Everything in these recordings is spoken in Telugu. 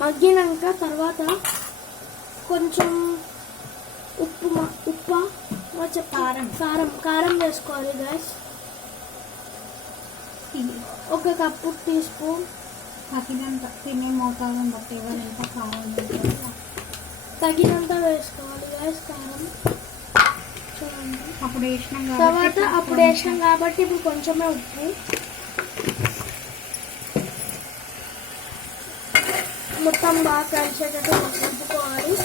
మగ్గినాక తర్వాత కొంచెం ఉప్పు కారం వేసుకోవాలి గైస్. 1 cup tea spoon. తగినంత తినే మోతాదుని బట్టి ఎవరెంత కారం తగినంత వేసుకోవాలి గైస్ కారం. చూడండి అప్పుడు వేసినాం తర్వాత అప్పుడు వేసినాం కాబట్టి ఇప్పుడు కొంచెమే ఉప్పు. మొత్తం బాగా కలిసేటట్టు కలుపుకోవాలి.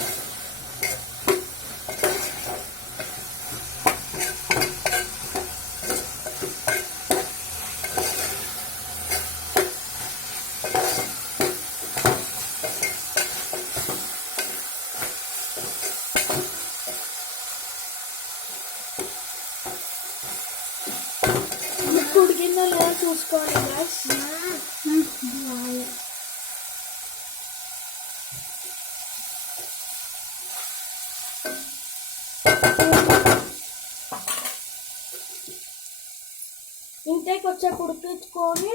ఉడికిందో లేదో చూసుకోవాలి గైస్. ఇంతకు వచ్చేప్పుడు ఉడికించుకొని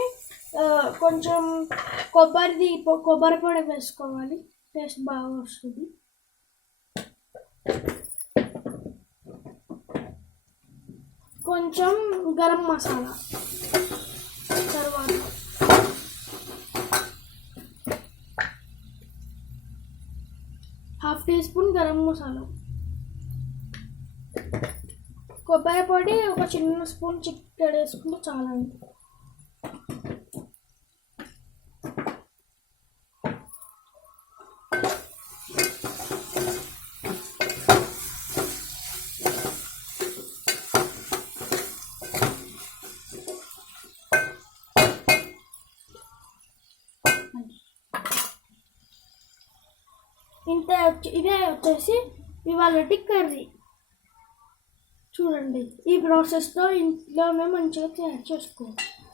కొంచెం కొబ్బరి పొడి వేసుకోవాలి. టేస్ట్ బాగా వస్తుంది. కొంచెం గరం మసాలా, తర్వాత 1/2 టీ స్పూన్ గరం మసాలా, కొబ్బరి పొడి ఒక చిన్న స్పూన్ చిక్కడి వేసుకుంటే చాలా. ఇదే వచ్చేసి ఇవాళ కర్రీ. చూడండి ఈ ప్రాసెస్లో ఇంట్లోనే మంచిగా తయారు చేసుకోవాలి.